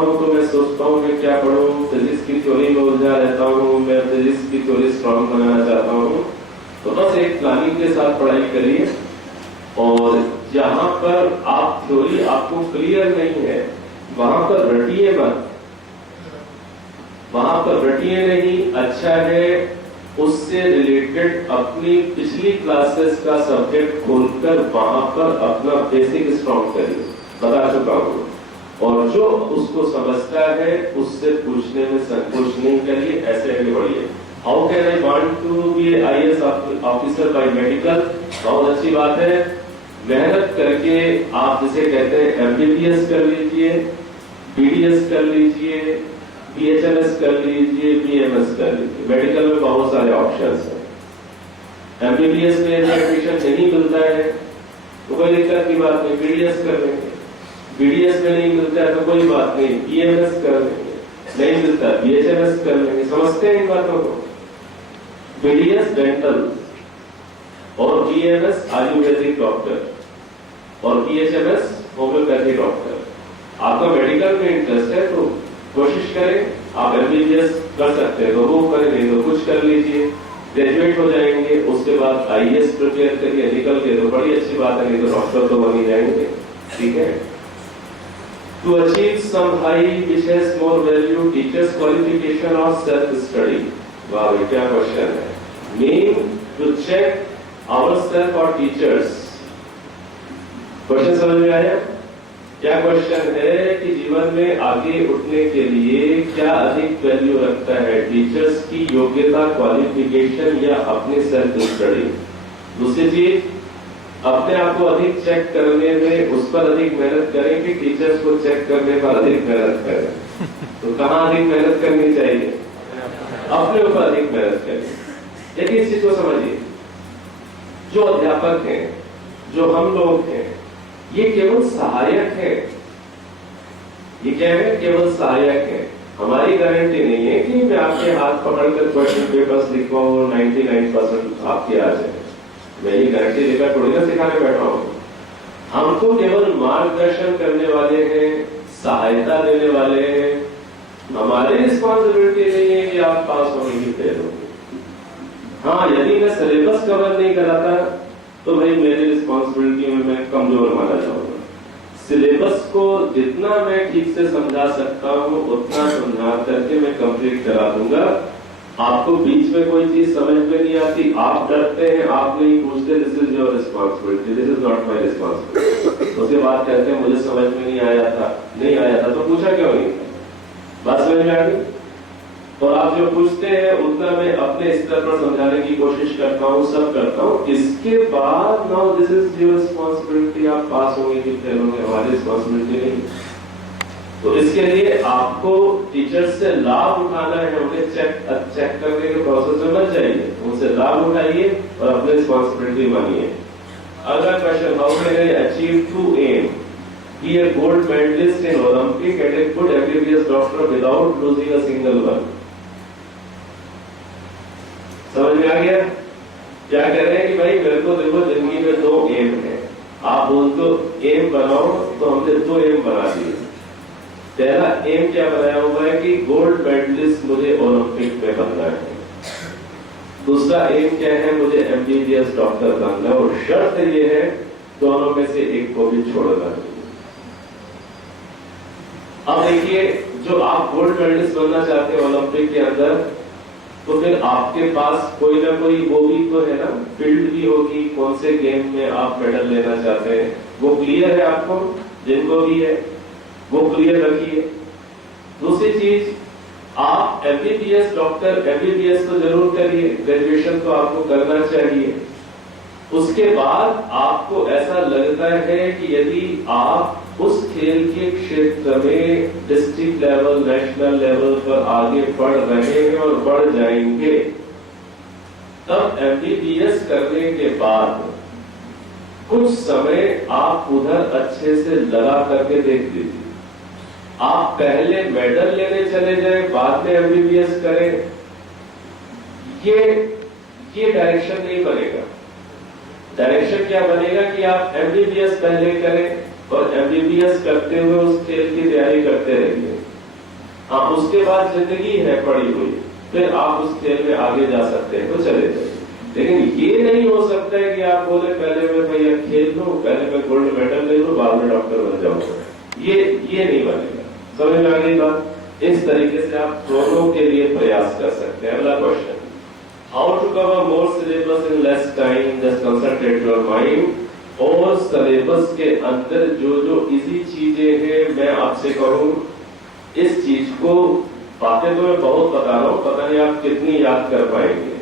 हूँ तो मैं सोचता हूँ मैं क्या पढ़ूं, फिजिक्स की थ्योरी में उलझा रहता हूँ, मैं फिजिक्स की थ्योरी स्ट्रॉन्ग बनाना चाहता हूँ। तो बस एक प्लानिंग के साथ पढ़ाई करिए, और जहां पर आप थ्योरी आपको क्लियर नहीं है वहां पर रटिए मत, वहां पर रटिए नहीं। अच्छा है उससे रिलेटेड अपनी पिछली क्लासेस का सब्जेक्ट खोलकर वहां पर अपना बेसिक स्ट्रॉन्ग करिए, बता चुका हूं। और जो उसको समझता है उससे पूछने में संकोच नहीं करिए, ऐसे आगे बढ़िए। How can I want to be IAS officer by medical, बहुत अच्छी बात है। मेहनत करके आप जिसे कहते हैं MBBS कर लीजिए, BDS कर लीजिए, BHMS कर लीजिए, BMS कर लीजिए। मेडिकल में बहुत सारे ऑप्शंस हैं। MBBS में यदि एडमिशन नहीं मिलता है तो कोई दिक्कत की बात नहीं, BDS कर लेंगे। BDS में नहीं मिलता है तो कोई बात नहीं, BMS कर लेंगे। नहीं मिलता BHMS कर लेंगे। समझते हैं इन बातों को? BDS डेंटल और BMS आयुर्वेदिक डॉक्टर और BHMS होम्योपैथी डॉक्टर। आपका मेडिकल में इंटरेस्ट है तो कोशिश करें, आप MBBS कर सकते हैं तो वो करें, नहीं तो कुछ कर लीजिए, ग्रेजुएट हो जाएंगे। उसके बाद IAS प्रिपेयर करिए, निकल के तो बड़ी अच्छी बात है, नहीं तो डॉक्टर तो बन ही जाएंगे। ठीक है। To achieve some high which has more value, teachers qualification और सेल्फ स्टडी। वाह क्या क्वेश्चन है। Mean to check ourselves or teachers। Question समझ में आया? क्या क्वेश्चन है कि जीवन में आगे उठने के लिए क्या अधिक वैल्यू रखता है, टीचर्स की योग्यता, क्वालिफिकेशन या अपने सेल्फ स्टडी। दूसरी चीज, अपने आप को अधिक चेक करने में उस पर अधिक मेहनत करें कि टीचर्स को चेक करने पर अधिक मेहनत करें। तो कहां अधिक मेहनत करनी चाहिए? अपने ऊपर अधिक मेहनत करें। एक चीज को समझिए, जो अध्यापक हैं, जो हम लोग हैं, ये केवल सहायक है। ये क्या है? केवल सहायक है। हमारी गारंटी नहीं है कि मैं आपके हाथ पकड़कर क्वेश्चन पेपर्स लिखवाऊं और 99% आपके आ जाए। मैं ये गारंटी लेकर थोड़ी ना सिखाने बैठा हूं। हम तो केवल मार्गदर्शन करने वाले हैं, सहायता देने वाले हैं। हमारी रिस्पॉन्सिबिलिटी नहीं है कि आप पास होंगे कि फेल होंगे। हाँ, यदि मैं सिलेबस कवर नहीं कराता तो भाई मेरी रिस्पॉन्सिबिलिटी में मैं कमजोर माना जाऊंगा। सिलेबस को जितना मैं ठीक से समझा सकता हूँ उतना समझा करके मैं कंप्लीट करा दूंगा। आपको बीच में कोई चीज समझ में नहीं आती, आप डरते हैं, आप नहीं पूछते, this is your responsibility, this is not my responsibility. उसके बाद कहते हैं मुझे समझ में नहीं आया था तो पूछा क्यों नहीं? बात समझ में आ गई? और आप जो पूछते हैं उतना मैं अपने स्तर पर समझाने की कोशिश करता हूँ, सब करता हूँ। इसके बाद now this is your responsibility, आप पास होंगे कि फेल होंगे, हमारी रिस्पॉन्सिबिलिटी नहीं। तो इसके लिए आपको टीचर से लाभ उठाना है, उन्हें चेक करने के प्रोसेस में मत जाइए, उनसे लाभ उठाइए और अपनी रिस्पॉन्सिबिलिटी मानिए। अगला question, how can I achieve to aim, be a gold medallist in Olympic and a good MBBS doctor without losing a single one. समझ में आ गया? क्या कह रहे हैं कि भाई मेरे को देखो जिंदगी में 2 एम है, आप बोल दो एम बनाओ, तो हमने 2 एम बना दिए। पहला एम क्या बनाया हुआ है कि गोल्ड मेडलिस्ट मुझे ओलंपिक में बनना है। दूसरा एम क्या है? मुझे MBBS डॉक्टर बनना है, और शर्त ये है दोनों में से एक को भी छोड़ना नहीं। अब देखिए, जो आप गोल्ड मेडलिस्ट बनना चाहते हैं ओलंपिक के अंदर, तो फिर आपके पास कोई ना कोई वो भी तो है ना, फील्ड भी होगी, कौन से गेम में आप मेडल लेना चाहते हैं, वो क्लियर है आपको? जिनको भी है वो क्लियर रखिए। दूसरी चीज, आप MBBS डॉक्टर, MBBS तो जरूर करिए, ग्रेजुएशन तो आपको करना चाहिए। उसके बाद आपको ऐसा लगता है कि यदि आप उस खेल के क्षेत्र में डिस्ट्रिक्ट लेवल, नेशनल लेवल पर आगे बढ़ रहे हैं और बढ़ जाएंगे, तब MBBS करने के बाद कुछ समय आप उधर अच्छे से लगा करके देख लीजिए। आप पहले मेडल लेने चले जाएं, बाद में MBBS करें, ये डायरेक्शन नहीं बनेगा। डायरेक्शन क्या बनेगा कि आप MBBS पहले करें और MBBS करते हुए उस खेल की तैयारी करते रहिए। हाँ, उसके बाद जिंदगी है पड़ी हुई, फिर आप उस खेल में आगे जा सकते हैं तो चले जाइए। लेकिन ये नहीं हो सकता है कि आप बोले पहले मैं भैया खेल लूं, पहले मैं गोल्ड मेडल ले लूं, बाद में डॉक्टर बन जाऊंगा। ये नहीं बनेगा। समझ में आ गई बात। इस तरीके से आप दोनों के लिए प्रयास कर सकते हैं। अगला question, how to cover more syllabus in less time, just concentrate your mind. और सिलेबस के अंदर जो जो इजी चीजें हैं, मैं आपसे कहूं इस चीज को, बातें तो मैं बहुत बता रहा हूं, पता नहीं आप कितनी याद कर पाएंगे।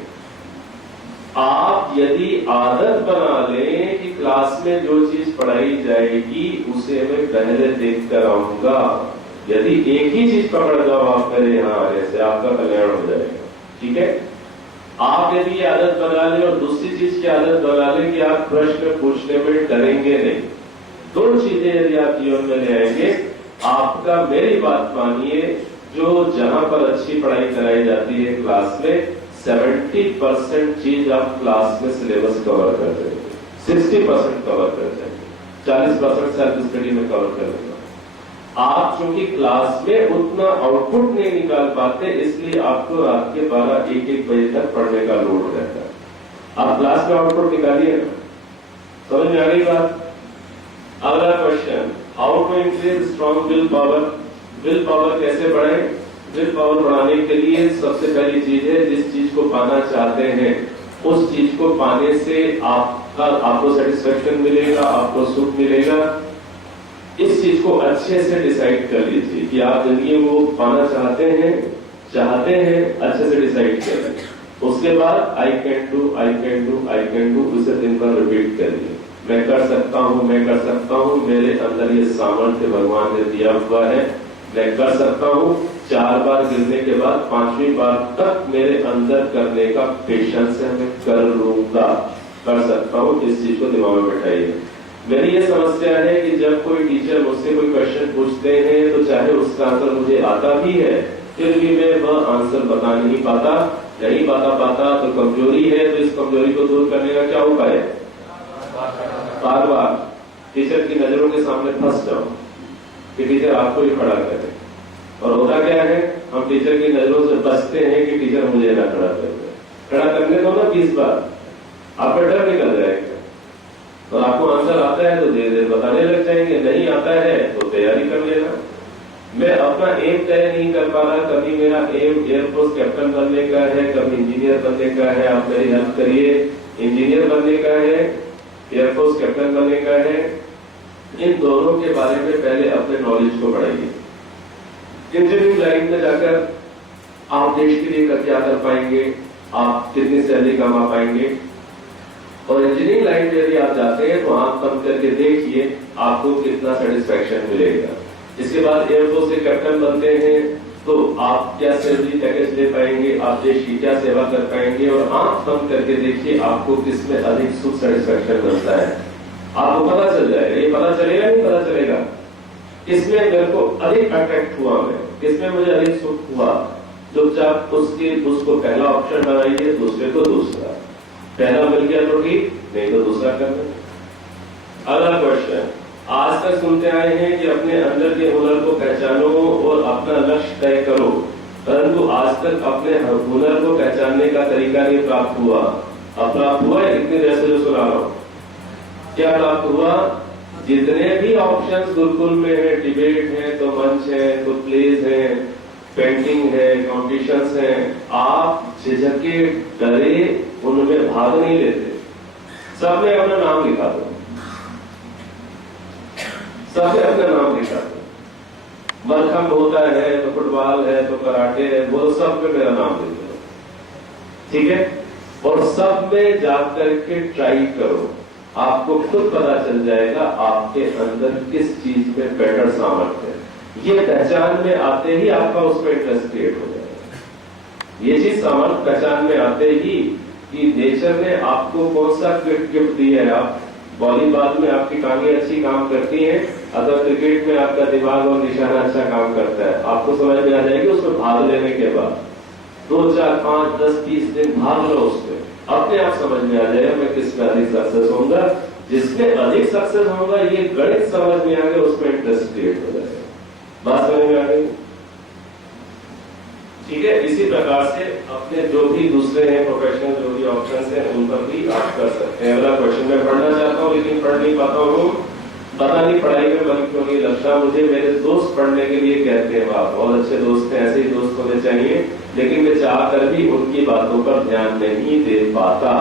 आप यदि आदत बना लें कि क्लास में जो चीज पढ़ाई जाएगी उसे मैं पहले देख कर आऊंगा, यदि एक ही चीज पकड़ जाओ आप मेरे यहां आने से, आपका कल्याण हो जाएगा। ठीक है, आप यदि ये आदत बना लें और दूसरी चीज की आदत बना लें कि आप प्रश्न पूछने में डरेंगे नहीं, दोनों चीजें यदि आप जीवन में ले आएंगे, आपका, मेरी बात मानिए, जो जहां पर अच्छी पढ़ाई कराई जाती है क्लास में, 70% चीज आप क्लास में सिलेबस कवर कर देंगे, 60% कवर कर देंगे, 40% सेल्फ स्टडी में कवर कर देंगे। आप चूंकि क्लास में उतना आउटपुट नहीं निकाल पाते, इसलिए आपको रात के 12-1 बजे तक पढ़ने का लोड रहता है। आप क्लास में आउटपुट निकालिए ना। समझ में आ गई बात। अगला question, how to increase strong will power. Will power कैसे बढ़े। विल पावर बढ़ाने के लिए सबसे पहली चीज है, जिस चीज को पाना चाहते हैं उस चीज को पाने से आपको सेटिस्फेक्शन मिलेगा, आपको सुख मिलेगा। इस चीज को अच्छे से डिसाइड कर लीजिए कि आप जिंदगी में वो पाना चाहते हैं, अच्छे से डिसाइड कर लीजिए। उसके बाद I can do, I can do, I can do, उसे दिन भर रिपीट करिए। मैं कर सकता हूं, मैं कर सकता हूं, मेरे अंदर ये सामर्थ्य भगवान ने दिया हुआ है, मैं कर सकता हूं। 4 बार गिरने के बाद 5वीं बार तक मेरे अंदर करने का पेशेंस है, मैं कर लूंगा, कर सकता हूं। इस चीज को दिमाग में बैठाइए। मेरी ये समस्या है कि जब कोई टीचर मुझसे कोई क्वेश्चन पूछते हैं तो चाहे उसका आंसर मुझे आता भी है, फिर भी मैं वह आंसर बता नहीं पाता तो कमजोरी है। तो इस कमजोरी को दूर करने का क्या उपाय है। बार बार टीचर की नजरों के सामने फंस जाओ कि टीचर आपको ही खड़ा करे। और होता क्या है, हम टीचर की नजरों से बचते हैं कि टीचर मुझे ना खड़ा करे। खड़ा करने दो ना 20 बार, आपका डर निकल जाएगा। और आपको आंसर आता है तो धीरे धीरे बताने लग जाएंगे, नहीं आता है तो तैयारी कर लेना। मैं अपना एम तय नहीं कर पा रहा, कभी मेरा एम एयरफोर्स कैप्टन बनने का है, कभी इंजीनियर बनने का है, आप मेरी हेल्प करिए। इंजीनियर बनने का है, एयरफोर्स कैप्टन बनने का है। इन दोनों के बारे में पहले अपने नॉलेज को बढ़ाइए। इंजीनियरिंग लाइन में जाकर आप देश के लिए क्या कर पाएंगे, आप कितनी सैलरी कमा पाएंगे। और इंजीनियरिंग लाइन में यदि आप जाते हैं तो आंख बंद करके देखिए आपको कितना सेटिस्फेक्शन मिलेगा। इसके बाद एयरफोर्स के कैप्टन बनते हैं तो आप क्या सैलरी पैकेज ले पाएंगे, आप देश की क्या सेवा कर पाएंगे। और आंख बंद करके देखिए आपको किसमें अधिक सुख सेटिस्फेक्शन मिलता है, आपको पता चल जाएगा। ये पता चलेगा नहीं पता चलेगा किसमें मेरे को अधिक अट्रैक्ट हुआ, मैं किसमें मुझे अधिक सुख हुआ। चुपचाप उसको पहला ऑप्शन बनाइए, दूसरे को दूसरा। पहला मिल गया तो ठीक, नहीं तो दूसरा करना। अगला क्वेश्चन, आज तक सुनते आए हैं कि अपने अंदर के हुनर को पहचानो और अपना लक्ष्य तय करो, परंतु आज तक अपने हुनर को पहचानने का तरीका नहीं प्राप्त हुआ। अब प्राप्त हुआ है, इतनी देर से जो सुना रहा हूं, क्या प्राप्त हुआ। जितने भी ऑप्शंस गुरुकुल में है, डिबेट है तो मंच है तो प्लेज है, पेंटिंग है, कॉम्पिटिशंस है, आप झिझके डरे उनमें भाग नहीं लेते। सब में अपना नाम लिखा दो, सबसे अपना नाम लिखा दो। मलखंब होता है तो फुटबॉल है तो कराटे है, वो सब में मेरा नाम लिख दो, ठीक है। और सब में जाकर के ट्राई करो, आपको खुद पता चल जाएगा आपके अंदर किस चीज में बेटर सामर्थ्य है। ये पहचान में आते ही आपका उसमें इंटरेस्ट क्रिएट हो जाएगा। ये चीज सामर्थ्य पहचान में आते ही कि नेचर ने आपको कौन सा गिफ्ट दिया है। आप वॉलीबॉल में आपकी टांगें अच्छी काम करती हैं, अगर क्रिकेट में आपका दिमाग और निशाना अच्छा काम करता है, आपको समझ में आ जाएगी। उसमें भाग लेने के बाद 2, 4, 5, 10, 20 दिन भाग लो, उसमें अपने आप समझ में आ जाएगा मैं किसमें अधिक सक्सेस होऊंगा। जिसमें अधिक सक्सेस होगा ये गणित समझ में आ गया, उसमें इंटरेस्ट क्रिएट हो जाएगा। बात समझ में आ गई। ठीक है। इसी प्रकार से अपने जो भी दूसरे हैं प्रोफेशनल जो भी ऑप्शंस हैं उन पर भी आप कर सकते हैं। अगला क्वेश्चन मैं पढ़ना चाहता हूँ लेकिन पढ़ नहीं पाता हूँ, पता नहीं पढ़ाई में मन क्यों नहीं लगता मुझे। मेरे दोस्त पढ़ने के लिए कहते हैं, वाह बहुत अच्छे दोस्त हैं, ऐसे ही दोस्त होने चाहिए, लेकिन मैं चाहकर भी उनकी बातों पर ध्यान नहीं दे पाता।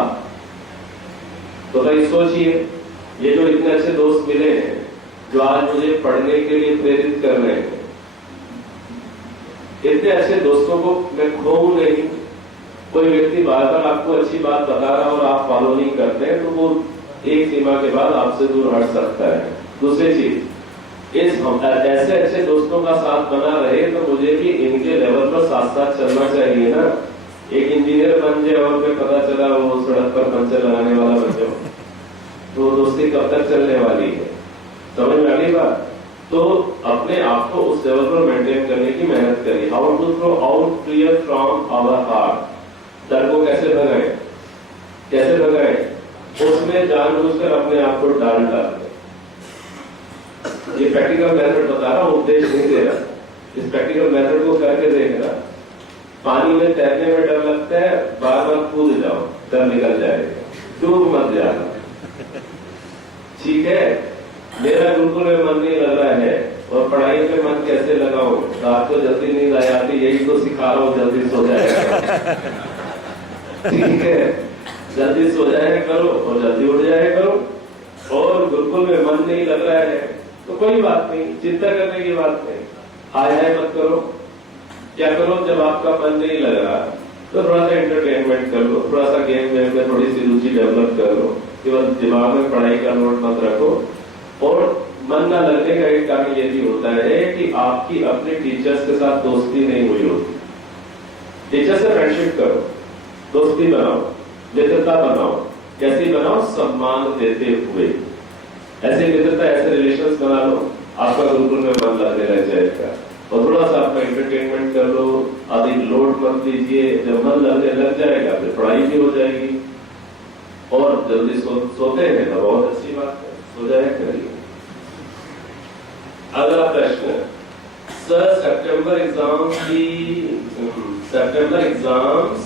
तो भाई सोचिए, ये जो इतने अच्छे दोस्त मिले हैं जो आज मुझे पढ़ने के लिए प्रेरित कर रहे हैं, इतने अच्छे दोस्तों को मैं खोऊं नहीं। कोई व्यक्ति बार बार आपको अच्छी बात बता रहा और आप फॉलो नहीं करते हैं तो वो एक सीमा के बाद आपसे दूर हट सकता है। दूसरी चीज, ऐसे अच्छे दोस्तों का साथ बना रहे तो मुझे भी इनके लेवल पर साथ साथ चलना चाहिए ना। एक इंजीनियर बन जाए और फिर पता चला वो सड़क पर पंचर लगाने वाला बन जाओ, तो दोस्ती कब तक चलने वाली है? समझ में आ गई बात? तो अपने आप को उस लेवल पर मेंटेन करने की मेहनत करिए। How to throw out clear from our heart. डर को कैसे भगाएं, कैसे भगाएं? उसमें जानबूझकर अपने आप को डाल डालते। ये प्रैक्टिकल मेथड बता रहा हूं, उपदेश नहीं दे रहा। इस प्रैक्टिकल मेथड को करके देखना। पानी में तैरने में डर लगता है, बार बार कूद जाओ, डर निकल जाएगा, डूब मत जाना। ठीक है, मेरा बिल्कुल में मन नहीं लग रहा है और पढ़ाई में मन कैसे लगाऊं, रात को जल्दी नींद आ जाती, यही तो सिखा रहा हूं, जल्दी सो जाएगा। ठीक है, जल्दी सो जाया करो और जल्दी उठ जाया करो। और बिल्कुल में मन नहीं लग रहा है तो कोई बात नहीं, चिंता करने की बात नहीं, हाय हाय मत करो। क्या करो, जब आपका मन नहीं लग रहा तो थोड़ा सा एंटरटेनमेंट कर लो, थोड़ा सा गेम में थोड़ी सी रुचि डेवलप कर लो। केवल दिमाग में पढ़ाई का लोड मत रखो। और मन न लगने का एक कारण ये भी होता है कि आपकी अपने टीचर्स के साथ दोस्ती नहीं हुई होती। टीचर से फ्रेंडशिप करो, दोस्ती बनाओ, मित्रता बनाओ। कैसी बनाओ? सम्मान देते हुए। ऐसे मित्रता, ऐसे रिलेशंस बना लो, आपका गुरुकुल में मन लगने लग जाएगा। और थोड़ा सा आपका एंटरटेनमेंट कर लो, अधिक लोड मत दीजिए। जब मन लगने लग जाएगा फिर पढ़ाई भी हो जाएगी। और जल्दी सोते हैं तो बहुत अच्छी बात है, सो जाए करिए। अगला प्रश्न, सर सितंबर एग्जाम्स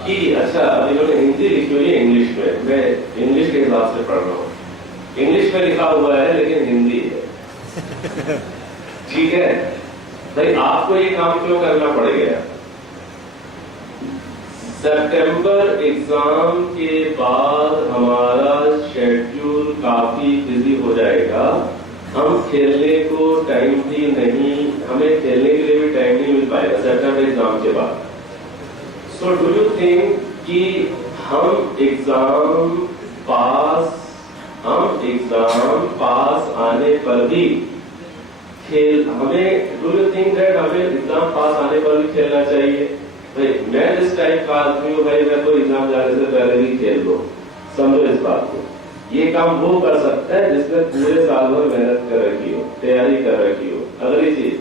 की अच्छा अभी इन्होंने हिंदी लिखी हुई है इंग्लिश में, मैं इंग्लिश के हिसाब से पढ़ रहा हूँ। इंग्लिश में लिखा हुआ है लेकिन हिंदी है। ठीक है भाई, आपको ये काम क्यों करना पड़ेगा? सितंबर एग्जाम के बाद हमारा शेड्यूल काफी बिजी हो जाएगा। हम खेलने को टाइम भी नहीं, हमें खेलने के लिए भी टाइम नहीं मिल पाएगा सितंबर एग्जाम के बाद। सो डू यू थिंक कि हम एग्जाम पास आने पर भी हमें डू यू थिंक दैट हमें एग्जाम पास आने पर भी खेलना चाहिए? भाई मैं जिस टाइप का आदमी हूँ भाई, मैं तो एग्जाम जाने से पहले भी खेल लो। समझो इस बात को। ये काम वो कर सकता है जिसने पूरे साल भर मेहनत कर रखी हो, तैयारी कर रखी हो। अगली चीज,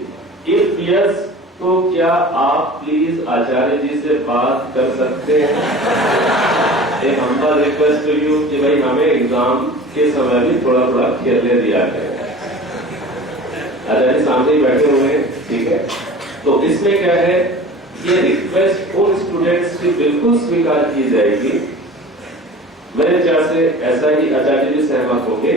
इफ यस तो क्या आप प्लीज आचार्य जी से बात कर सकते हैं? एक हम्बल रिक्वेस्ट टू यू कि भाई हमें एग्जाम के समय भी थोड़ा थोड़ा खेलने दिया करें। आचार्य सामने ही बैठे हुए हैं, ठीक है। तो इसमें क्या है, ये रिक्वेस्ट उन स्टूडेंट्स की बिल्कुल स्वीकार की जाएगी, मेरे विचार से ऐसा ही आचार्य जी सहमत होंगे,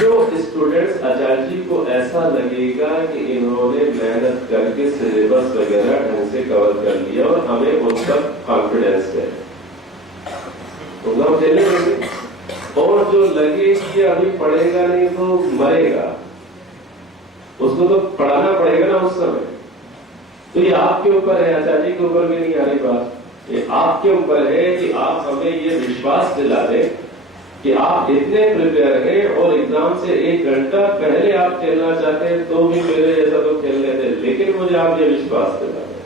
जो स्टूडेंट्स आचार्य जी को ऐसा लगेगा कि इन्होंने मेहनत करके सिलेबस वगैरह ढंग से कवर कर लिया और हमें उन पर कॉन्फिडेंस है, तो हम खेलने देंगे। और जो लगे कि अभी पढ़ेगा नहीं तो मरेगा, उसको तो पढ़ाना पड़ेगा ना उस समय। तो ये आपके ऊपर है, आचार्य जी के ऊपर भी नहीं आ रही बात। ये आपके ऊपर है कि आप हमें ये विश्वास दिला दें कि आप इतने प्रिपेयर हैं और एग्जाम से 1 घंटा पहले आप खेलना चाहते हैं तो भी मेरे जैसा तो खेल लेते, लेकिन मुझे आप ये विश्वास दिला दें।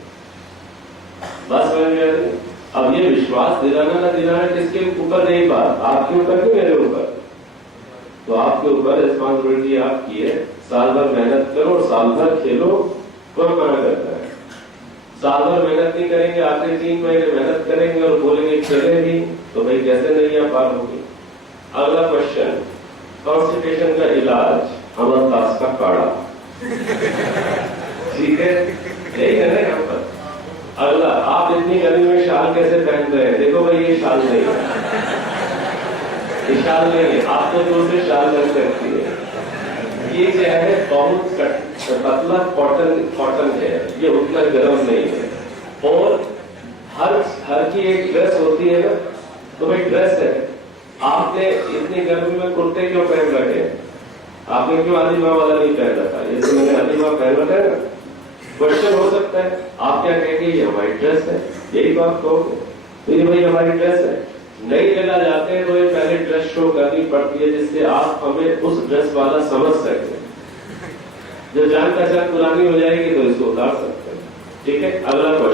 बस समझ में आ रही? अब ये विश्वास दिलाना ना दिलाना किसके ऊपर नहीं बात, आपके ऊपर कि मेरे ऊपर? तो आपके ऊपर रिस्पॉन्सिबिलिटी आपकी है। साल भर मेहनत करो और साल भर खेलो, कौन मना करता है? साल भर मेहनत नहीं करेंगे, आखिरी 3 महीने मेहनत करेंगे और बोलेंगे चले भी, तो भाई कैसे नहीं आप पार होगी? अगला क्वेश्चन, कॉन्स्टिपेशन का इलाज, अमरदास का काढ़ा। ठीक है, यही है ना यहाँ पर। अगला, आप इतनी गर्मी में शाल कैसे पहन रहे हैं? देखो भाई, ये शाल नहीं है, ये शाल नहीं है, आपको दूर से शाल बन सकती है। ये जो है बहुत पतला कॉटन है, ये उतना गर्म नहीं है। और हर की एक ड्रेस होती है ना, तो भाई ड्रेस है, आपने इतनी गर्मी में कुर्ते क्यों पहन रखे? आपने क्यों आधी माँ वाला नहीं पहन रखा? ये तो मैंने आधी माँ पहन रखा है ना। क्वेश्चन हो सकता है, आप क्या कहेंगे? ये हमारी ड्रेस है, यही बात कहोगे, तो ये भाई हमारी ड्रेस है। नई जगह जाते हैं तो ये पहले ड्रेस शो करनी पड़ती है, जिससे आप हमें उस ड्रेस वाला समझ सकें। जो जान पहचान पुरानी हो जाएगी तो इसको उतार सकते हैं। ठीक है, अगला क्वेश्चन।